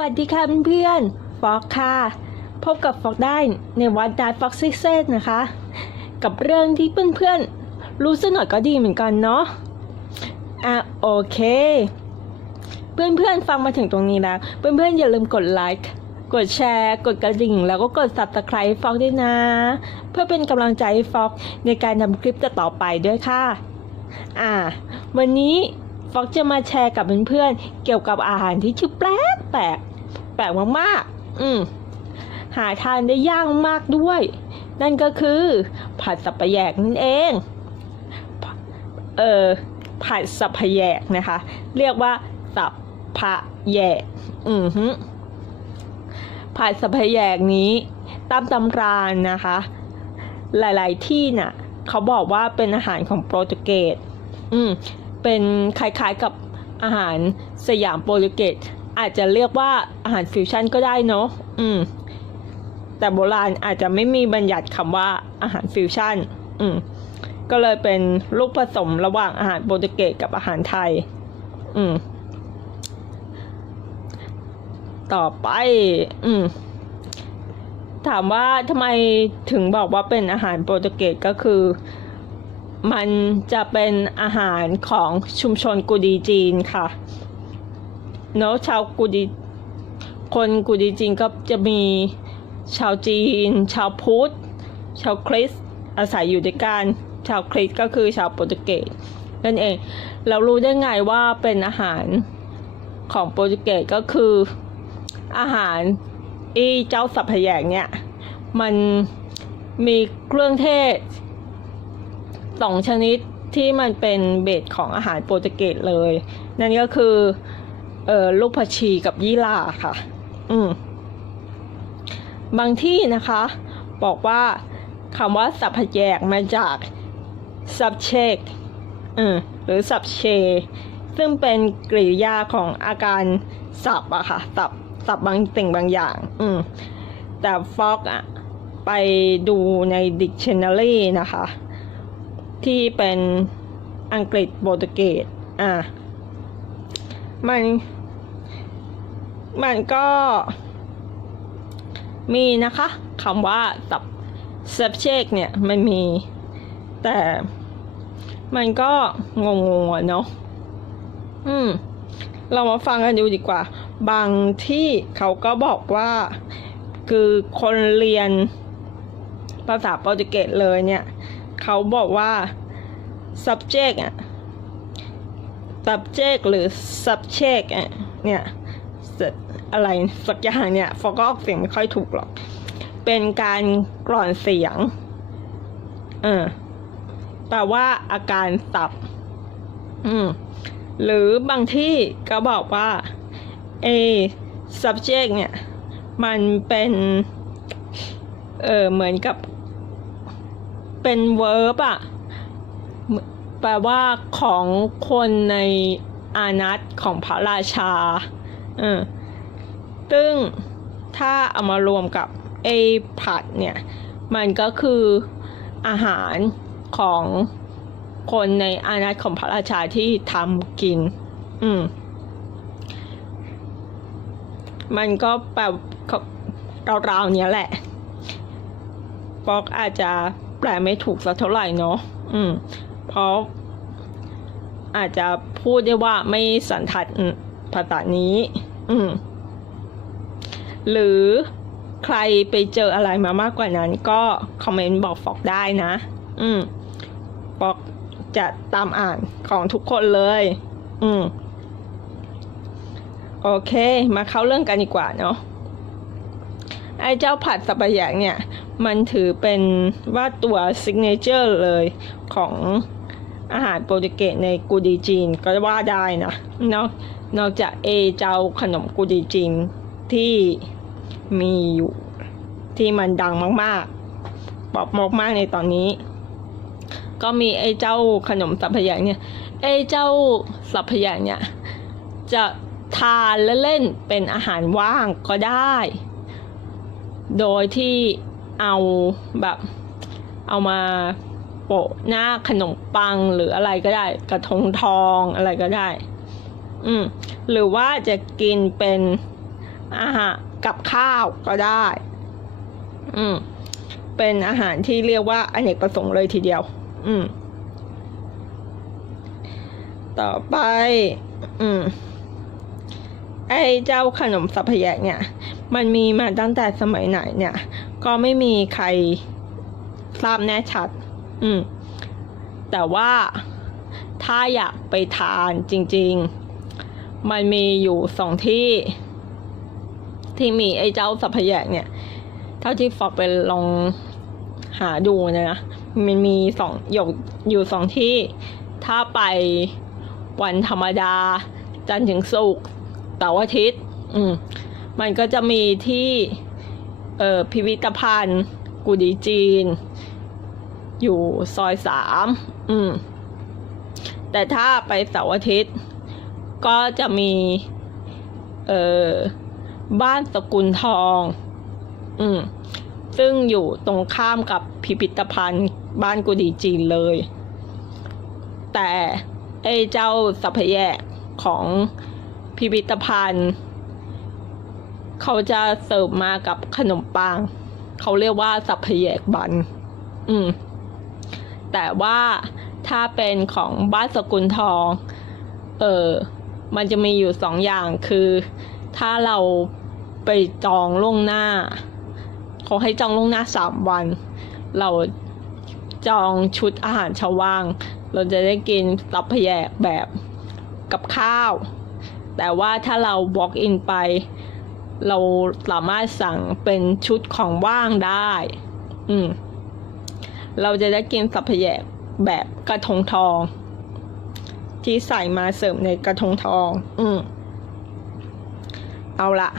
วัสดีค่ะเพื่อนๆฟอกค่ะ พบกับฟอกได้ในวันดาฟอกซิเซตนะคะ กับเรื่องที่เพื่อนๆ รู้สึกหน่อยก็ดีเหมือนกันเนาะ อะโอเค เพื่อนๆ ฟังมาถึงตรงนี้แล้ว เพื่อนๆ อย่าลืมกดไลค์ กดแชร์ กดกระดิ่ง แล้วก็กด subscribe ฟอกด้วยนะ เพื่อเป็นกำลังใจให้ฟอกในการทำคลิปต่อไปด้วยค่ะ อ่าวันนี้ฟอกจะมาแชร์กับเพื่อนๆเกี่ยวกับอาหารที่ชื่อแปลกแปลกแปลกมากๆ อืมหาทานได้ยากมากด้วย นั่นก็คือผัดสับปะแยกนั่นเอง เออผัดสับปะแยกนะคะ เรียกว่าสับพะแยก อือฮึผัดสับปะแยกนี้ตามตำรานนะคะ หลาย ๆ ที่น่ะเขาบอกว่าเป็นอาหารของโปรตุเกส อืม เป็นคล้ายๆกับอาหารสยามโปรตุเกส อาจจะเรียกว่าอาหารฟิวชั่นก็ได้เนาะอืม แต่โบราณอาจจะไม่มีบัญญัติคำว่าอาหารฟิวชั่น อืม ก็เลยเป็นลูกผสมระหว่างอาหารโปรตุเกสกับอาหารไทย อืม ต่อไป อืม ถามว่าทำไมถึงบอกว่าเป็นอาหารโปรตุเกสก็คือมันจะเป็นอาหารของชุมชนกูดีจีนค่ะ เนาะชาวกูดีคนกูดีจีนก็จะมีชาวจีน ชาวพุทธ ชาวคริสต์อาศัยอยู่ด้วยกัน ชาวคริสต์ก็คือชาวโปรตุเกสนั่นเอง เรารู้ได้ไงว่าเป็นอาหารของโปรตุเกสก็คืออาหารอีเจ้าสัพพแยกเนี่ย มันมีเครื่องเทศสองชนิดที่มันเป็นเบสของอาหารโปรตุเกสเลย นั่นก็คือ เอ่อลูกผักชีกับยี่หร่าค่ะ อืม บางที่นะคะ บอกว่าคำว่าสับพะแยกมาจากสับเชกอืมหรือสับเช ซึ่งเป็นกริยาของอาการสับอะค่ะสับสับบางสิ่งบางอย่าง อืม แต่ฟอกอะไปดูใน dictionary นะคะ ที่เป็นอังกฤษโปรตุเกสอะมัน มันก็ มีนะคะคำว่าสับ subject เนี่ย มันมี แต่มันก็งงๆอะเนาะอืม เรามาฟังกันดูดีกว่า บางที่เขาก็บอกว่า คือคนเรียนภาษาโปรตุเกสเลยเนี่ย เขาบอกว่า subject อะ subject หรือ subject เนี่ย อะไรสักอย่างเนี่ยฟอก็ออกเสียงไม่ค่อยถูกหรอก เป็นการกร่อนเสียง เออแปลว่าอาการสับ อืม หรือบางที่ก็บอกว่า a subject เนี่ย มันเป็น เออเหมือนกับ เป็น verb อะแปลว่าของคนในอานัตของพระราชา เออ ซึ่งถ้าเอามารวมกับเอผัดเนี่ย มันก็คืออาหารของคนในอาณาของพระราชาที่ทำกิน อืม มันก็แบบราวๆเนี้ยแหละฟอกอาจจะแปลไม่ถูกสักเท่าไหร่เนาะ อืม เพราะอาจจะพูดได้ว่าไม่สันทัดภาษานี้ อืม หรือใครไปเจออะไรมามากกว่านั้น ก็คอมเมนต์บอกฟอกได้นะ อืมฟอกจะตามอ่านของทุกคนเลย อืมโอเค มาเข้าเรื่องกันดีกว่าเนาะไอ้เจ้าผัดสับปะแยกเนี่ย มันถือเป็นว่าตัวซิกเนเจอร์เลยของอาหารโปรตุเกสในกูดีจีนก็ว่าได้นะนอกนอกจากเอเจ้าขนมกูดีจีนที่ มีอยู่ ที่มันดังมากๆป๊อปมากๆในตอนนี้ ก็มีไอ้เจ้าขนมสับพยางเนี่ยไอ้เจ้าสับพยางเนี่ยจะทานและเล่นเป็นอาหารว่างก็ได้ โดยที่เอาแบบเอามาโปะหน้าขนมปังหรืออะไรก็ได้ กระทงทองอะไรก็ได้ อืมหรือว่าจะกินเป็นอาหาร กับข้าวก็ได้ อืม เป็นอาหารที่เรียกว่าอเนกประสงค์เลยทีเดียว อืม ต่อไป อืม ไอ้เจ้าขนมสัพพแยกเนี่ย มันมีมาตั้งแต่สมัยไหนเนี่ย ก็ไม่มีใครทราบแน่ชัด อืม แต่ว่าถ้าอยากไปทานจริง ๆ มันมีอยู่สองที่ ที่มีไอ้เจ้าสัพพแยกเนี่ย เท่าที่ฟอกไปลองหาดูนยนะมันมีสองอยู่อยู่สองที่ ถ้าไปวันธรรมดา จันทร์ถึงศุกร์เสาร์อาทิตย์ อืม มันก็จะมีที่เอ่อพิพิธภัณฑ์กุดีจีน อยู่ซอยสามอืม แต่ถ้าไปเสาร์อาทิตย์ ก็จะมี เอ่อ บ้านสกุลทอง อืม ซึ่งอยู่ตรงข้ามกับพิพิธภัณฑ์บ้านกุดีจีนเลย แต่ไอ้เจ้าสัพแยกของพิพิธภัณฑ์ เขาจะเสิร์ฟมากับขนมปัง เขาเรียกว่าสัพแยกบัน อืม แต่ว่าถ้าเป็นของบ้านสกุลทอง เออมันจะมีอยู่สองอย่างคือ ถ้าเรา ไปจองล่วงหน้าเขาให้จองล่วงหน้าสามวัน เราจองชุดอาหารชาวว่าง เราจะได้กินสับพแยกแบบกับข้าว แต่ว่าถ้าเรา walk in ไป เราสามารถสั่งเป็นชุดของว่างได้ อืม เราจะได้กินสับพแยกแบบกระทงทอง ที่ใส่มาเสริมในกระทงทอง อืม เอาละ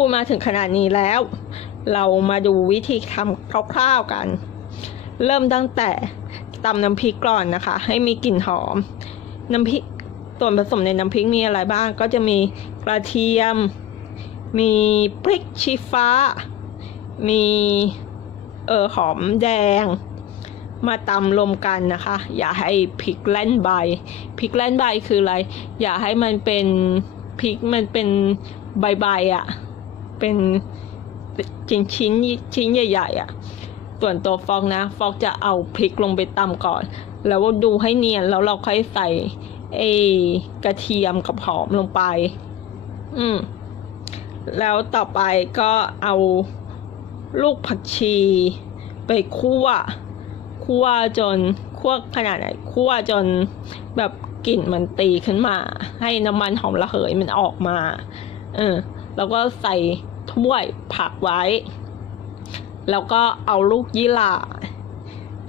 พูดมาถึงขนาดนี้แล้ว เรามาดูวิธีทำคร่าวๆกัน เริ่มตั้งแต่ตำน้ำพริกก่อนนะคะ ให้มีกลิ่นหอม น้ำพริกส่วนผสมในน้ำพริกมีอะไรบ้าง ก็จะมีกระเทียม มีพริกชี้ฟ้า มีเออหอมแดง มาตำรวมกันนะคะ อย่าให้พริกแล่นใบพริกแล่นใบคืออะไร อย่าให้มันเป็นพริกมันเป็นใบๆอะ่ะ เป็นชิ้นชิ้นชิ้นใหญ่ๆอะ่ะ ส่วนตัวฟอกนะ ฟอกจะเอาพริกลงไปตำก่อน แล้วดูให้เนียนแล้วเราค่อยใส่ไอ้กระเทียมกับหอมลงไป อืม แล้วต่อไปก็เอาลูกผักชี ไปคั่ว คั่วจนคั่วขนาดไหน คั่วจนแบบกลิ่นมันตีขึ้นมา ให้น้ำมันหอมระเหยมันออกมา เออ แล้วก็ใส่ถ้วยผักไว้ แล้วก็เอาลูกยี่หร่า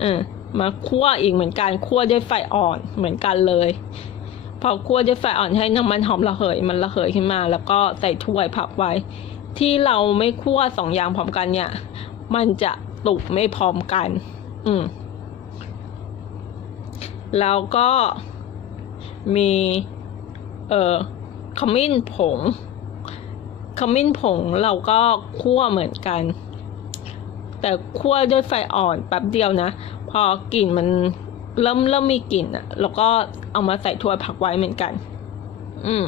เออมาคั่วอีกเหมือนกันคั่วด้วยไฟอ่อนเหมือนกันเลย พอคั่วด้วยไฟอ่อนให้น้ำมันหอมระเหย มันระเหยขึ้นมา แล้วก็ใส่ถ้วยผักไว้ ที่เราไม่คั่วสองอย่างพร้อมกันเนี่ย มันจะสุกไม่พร้อมกัน อืมแล้วก็มี เอ่อขมิ้นผง ขมิ้นผงเราก็คั่วเหมือนกัน แต่คั่วด้วยไฟอ่อนแป๊บเดียวนะ พอกลิ่นมันเริ่มเริ่มมีกลิ่นอะแล้วก็เอามาใส่ถ้วยผักไว้เหมือนกัน อืม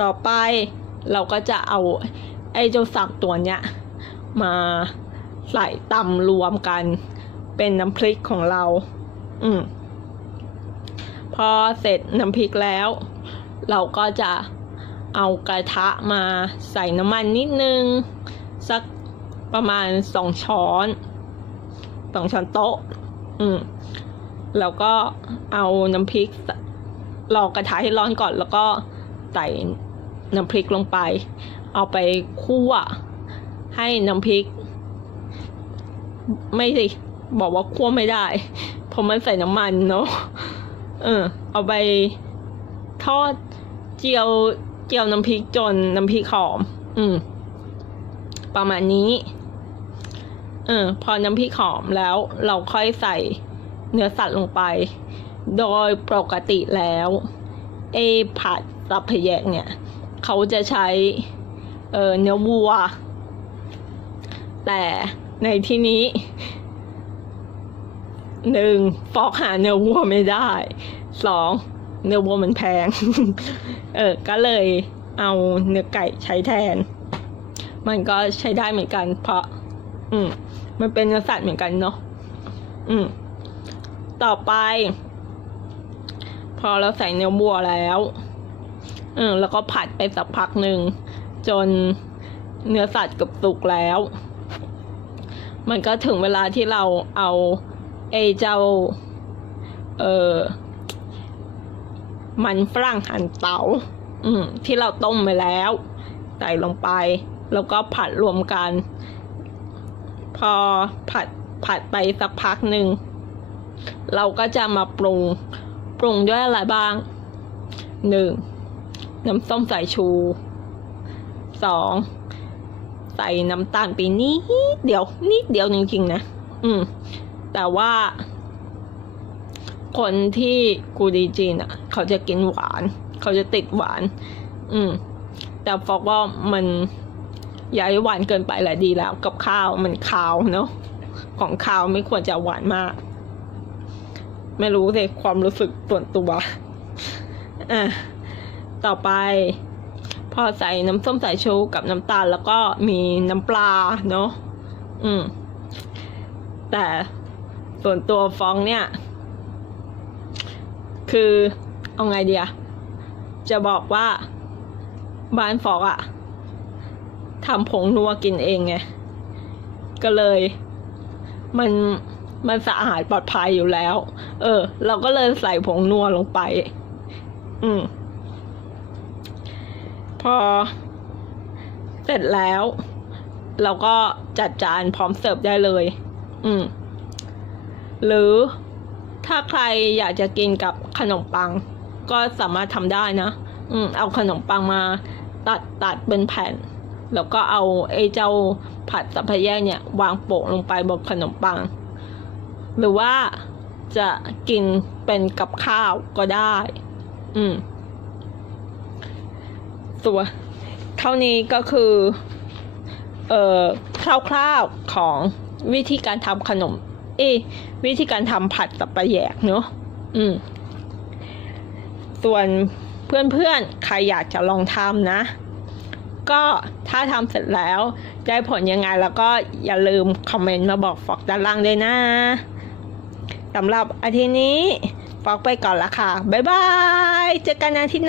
ต่อไปเราก็จะเอาไอ้เจ้าสักตัวเนี้ย มาใส่ตำรวมกัน เป็นน้ำพริกของเรา อืม พอเสร็จน้ำพริกแล้ว เราก็จะ เอากระทะมาใส่น้ำมันนิดนึง สักประมาณสองช้อนสองช้อนโต๊ะ อืม แล้วก็เอาน้ำพริกรอกระทะให้ร้อนก่อน แล้วก็ใส่น้ำพริกลงไป เอาไปคั่ว ให้น้ำพริก ไม่สิบอกว่าคั่วไม่ได้ เพราะมันใส่น้ำมันเนาะ เออ เอาไปทอดเจียว จียวน้ำพริกจนน้ำพริกหอม อืม ประมาณนี้ เออ พอน้ำพริกหอมแล้วเราค่อยใส่เนื้อสัตว์ลงไป โดยปกติแล้วไอ้ผัดสับพแยกเนี่ย เขาจะใช้ เออเนื้อวัว แต่ในที่นี้หนึ่งฟอกหาเนื้อวัวไม่ได้สอง เนื้อวัวมันแพง เออ ก็เลยเอาเนื้อไก่ใช้แทน มันก็ใช้ได้เหมือนกัน เพราะ อืม มันเป็นเนื้อสัตว์เหมือนกันเนาะ อืม ต่อไป พอเราใส่เนื้อวัวแล้ว เออ แล้วก็ผัดไปสักพักหนึ่ง จนเนื้อสัตว์กับสุกแล้ว มันก็ถึงเวลาที่เราเอาไอเจ้า เออ มันฝรั่งหั่นเตาอืมที่เราต้มไปแล้ว ใส่ลงไป แล้วก็ผัดรวมกัน พอผัดผัดไปสักพักหนึ่ง เราก็จะมาปรุง ปรุงด้วยอะไรบ้างหนึ่งน้ำส้มสายชูสองใส่น้ำตาลไปนิดเดียวนิดเดียวจริงๆนะ อืม แต่ว่า คนที่กูดีจีนอะ เขาจะกินหวาน เขาจะติดหวาน อืม แต่ฟอกว่ามันย่าให้หวานเกินไปแหละดีแล้ว กับข้าวมันคาวเนาะของคาวไม่ควรจะหวานมาก ไม่รู้เลยความรู้สึกส่วนตัวอะต่อไป พอใส่น้ำส้มสายชูกับน้ำตาลแล้วก็มีน้ำปลาเนาะอืม แต่ส่วนตัวฟองเนี่ย คือเอาไงเดียจะบอกว่าบ้านฟอกอะทำผงนัวกินเองไง ก็เลย มันมันสะอาดปลอดภัยอยู่แล้ว เออ เราก็เลยใส่ผงนัวลงไป อืม พอ เสร็จแล้ว เราก็จัดจานพร้อมเสิร์ฟได้เลย อืม หรือ ถ้าใครอยากจะกินกับขนมปัง ก็สามารถทำได้นะ อืม เอาขนมปังมาตัดตัดเป็นแผ่น แล้วก็เอาไอ้เจ้าผัดสัพพแยกเนี่ย วางโปะลงไปบนขนมปัง หรือว่าจะกินเป็นกับข้าวก็ได้ อืมส่วนเท่านี้ก็คือ เอ่อคร่าวๆของวิธีการทำขนม เอยวิธีการทำผัดสับปะแยกเนอะอืม ส่วนเพื่อนๆ ใครอยากจะลองทำนะ ก็ถ้าทำเสร็จแล้ว ได้ผลยังไงแล้วก็อย่าลืมคอมเมนต์มาบอกฟอกด้านล่างด้วยนะสำหรับอาทิตย์นี้ฟอกไปก่อนละค่ะ บ๊ายบาย เจอกันอาทิตย์หน้า